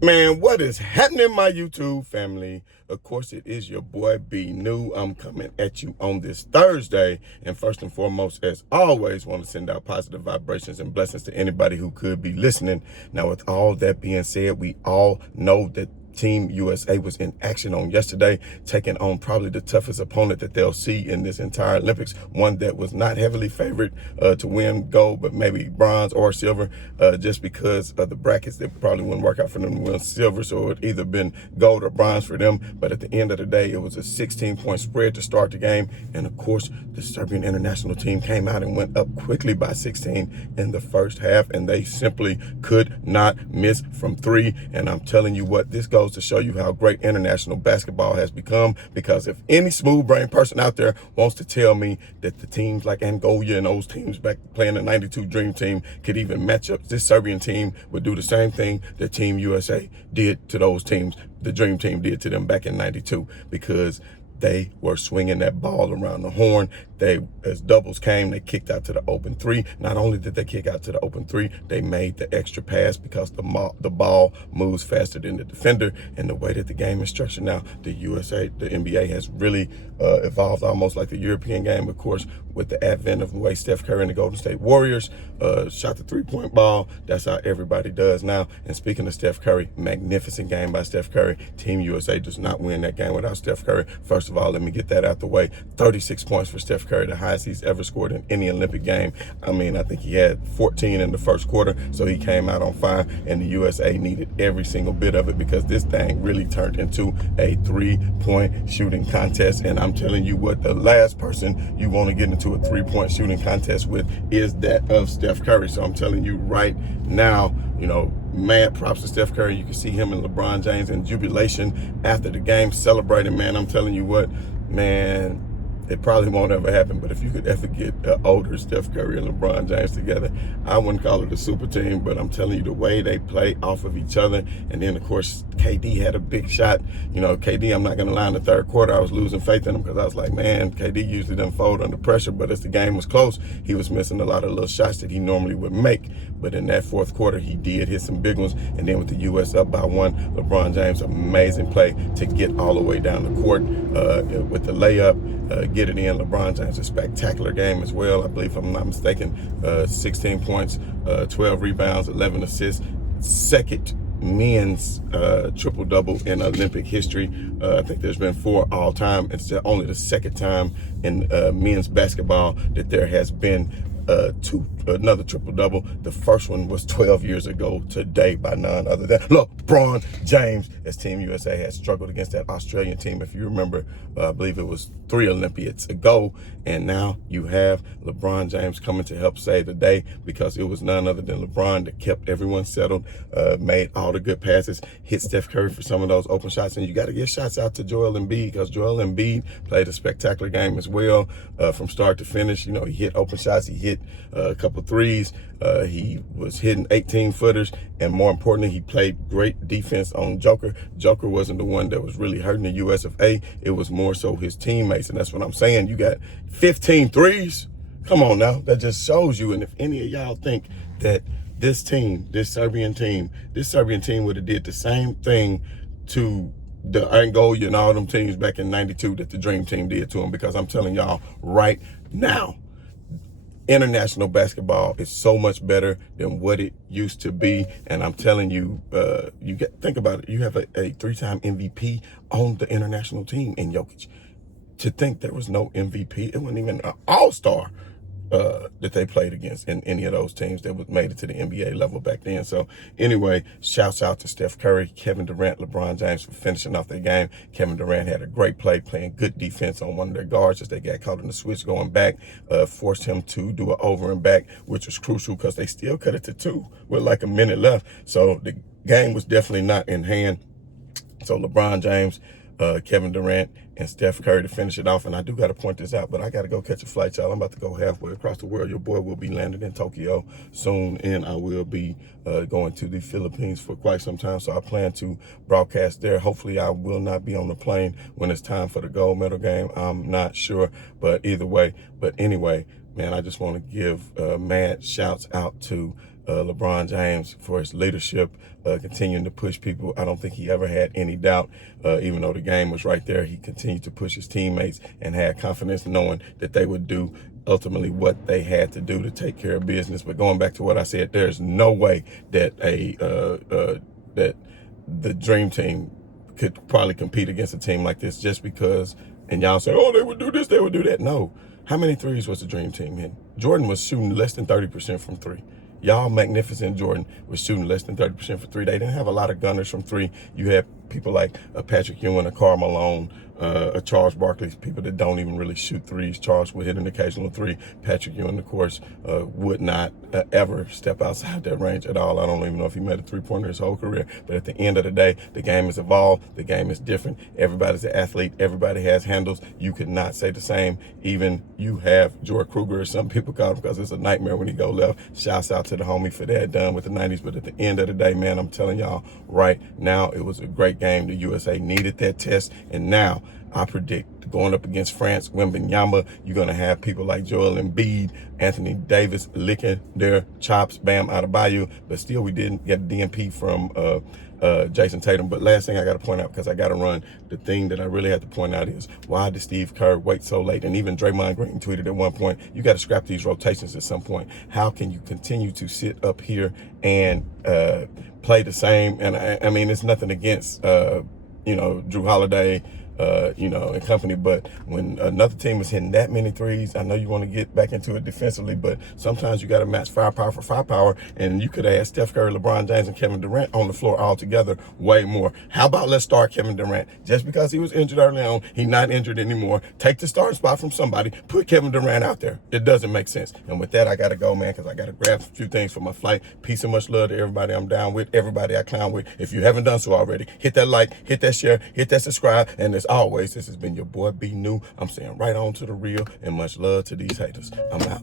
Man, what is happening, my YouTube family? Of course, it is your boy B New. I'm coming at you on this Thursday. And first and foremost, as always, want to send out positive vibrations and blessings to anybody who could be listening. Now, with all that being said, we all know that Team USA was in action on yesterday, taking on probably the toughest opponent that they'll see in this entire Olympics, one that was not heavily favored to win gold, but maybe bronze or silver, just because of the brackets. They probably wouldn't work out for them to win silver, so it would either been gold or bronze for them. But at the end of the day, it was a 16-point spread to start the game, and of course, the Serbian international team came out and went up quickly by 16 in the first half, and they simply could not miss from three. And I'm telling you what, this goes to show you how great international basketball has become, because if any smooth brain person out there wants to tell me that the teams like Angola and those teams back playing the 92 Dream Team could even match up, this Serbian team would do the same thing that Team USA did to those teams, the Dream Team did to them back in 92, because they were swinging that ball around the horn. They, as doubles came, they kicked out to the open three. Not only did they kick out to the open three, they made the extra pass, because the ball moves faster than the defender. And the way that the game is structured now, the NBA has really evolved almost like the European game, of course, with the advent of the way Steph Curry and the Golden State Warriors shot the three-point ball. That's how everybody does now. And speaking of Steph Curry, magnificent game by Steph Curry. Team USA does not win that game without Steph Curry. First of all, let me get that out the way. 36 points for Steph Curry, the highest he's ever scored in any Olympic game. I mean, I think he had 14 in the first quarter, so he came out on fire, and the USA needed every single bit of it, because this thing really turned into a three-point shooting contest. And I'm telling you what, the last person you want to get into a three-point shooting contest with is that of Steph Curry. So I'm telling you right now, mad props to Steph Curry. You can see him and LeBron James in jubilation after the game, celebrating. Man, I'm telling you what, man, it probably won't ever happen, but if you could ever get older Steph Curry and LeBron James together, I wouldn't call it a super team, but I'm telling you, the way they play off of each other. And then, of course, KD had a big shot. KD, I'm not going to lie, in the third quarter, I was losing faith in him, because I was like, man, KD usually doesn't fold under pressure, but as the game was close, he was missing a lot of little shots that he normally would make. But in that fourth quarter, he did hit some big ones. And then with the U.S. up by one, LeBron James, amazing play to get all the way down the court with the layup. Get it in. LeBron James, a spectacular game as well. I believe, if I'm not mistaken, 16 points, 12 rebounds, 11 assists. Second men's triple-double in Olympic history. I think there's been 4 all-time. It's only the second time in men's basketball that there has been another triple-double. The first one was 12 years ago today by none other than LeBron James, as Team USA has struggled against that Australian team. If you remember, I believe it was 3 Olympiads ago, and now you have LeBron James coming to help save the day, because it was none other than LeBron that kept everyone settled, made all the good passes, hit Steph Curry for some of those open shots. And you got to give shots out to Joel Embiid, because Joel Embiid played a spectacular game as well, from start to finish. He hit open shots, he hit a couple threes, he was hitting 18-footers, and more importantly, he played great defense on Joker. Joker wasn't the one that was really hurting the US of A. It was more so his teammates, and that's what I'm saying. You got 15 threes. Come on now. That just shows you. And if any of y'all think that this Serbian team would have did the same thing to the Angola and all them teams back in 92 that the Dream Team did to them, because I'm telling y'all right now, international basketball is so much better than what it used to be. And I'm telling you, think about it. You have a 3-time MVP on the international team in Jokić. To think there was no MVP, it wasn't even an all-star that they played against in any of those teams that made it to the NBA level back then. So anyway, shouts out to Steph Curry, Kevin Durant, LeBron James for finishing off their game. Kevin Durant had a great play, playing good defense on one of their guards as they got caught in the switch going back, forced him to do an over and back, which was crucial, because they still cut it to 2 with like a minute left. So the game was definitely not in hand. So LeBron James, Kevin Durant, and Steph Curry to finish it off. And I do got to point this out, but I got to go catch a flight, y'all. I'm about to go halfway across the world. Your boy will be landing in Tokyo soon, and I will be going to the Philippines for quite some time. So I plan to broadcast there. Hopefully, I will not be on the plane when it's time for the gold medal game. I'm not sure, but either way. But anyway, man, I just want to give mad shouts out to LeBron James for his leadership, continuing to push people. I don't think he ever had any doubt, even though the game was right there. He continued to push his teammates and had confidence knowing that they would do ultimately what they had to do to take care of business. But going back to what I said, there's no way that that the Dream Team could probably compete against a team like this just because, and y'all say, oh, they would do this, they would do that. No. How many threes was the Dream Team hitting? Jordan was shooting less than 30% from three. Y'all magnificent Jordan was shooting less than 30% for three. They didn't have a lot of gunners from three. You had people like Patrick Ewing, a Karl Malone, a Charles Barkley, people that don't even really shoot threes. Charles would hit an occasional three. Patrick Ewing, of course, would not ever step outside that range at all. I don't even know if he made a three-pointer his whole career. But at the end of the day, the game has evolved. The game is different. Everybody's an athlete. Everybody has handles. You could not say the same. Even you have George Kruger, as some people call him, because it's a nightmare when he go left. Shouts out to the homie for that, done with the 90s. But at the end of the day, man, I'm telling y'all right now, it was a great game. The USA needed that test. And now I predict going up against France, Wembanyama, you're going to have people like Joel Embiid, Anthony Davis licking their chops, Bam Adebayo. But still, we didn't get a DNP from Jason Tatum. But last thing I got to point out, because I got to run, the thing that I really have to point out is, why did Steve Kerr wait so late? And even Draymond Green tweeted at one point, you got to scrap these rotations at some point. How can you continue to sit up here and play the same? And I mean, it's nothing against, Drew Holiday, and company. But when another team is hitting that many threes, I know you want to get back into it defensively, but sometimes you got to match firepower for firepower. And you could have had Steph Curry, LeBron James, and Kevin Durant on the floor all together way more. How about let's start Kevin Durant? Just because he was injured early on, he's not injured anymore. Take the starting spot from somebody. Put Kevin Durant out there. It doesn't make sense. And with that, I got to go, man, because I got to grab a few things for my flight. Peace and much love to everybody I'm down with, everybody I clown with. If you haven't done so already, hit that like, hit that share, hit that subscribe. And as always, this has been your boy B New. I'm saying right on to the real, and much love to these haters. I'm out.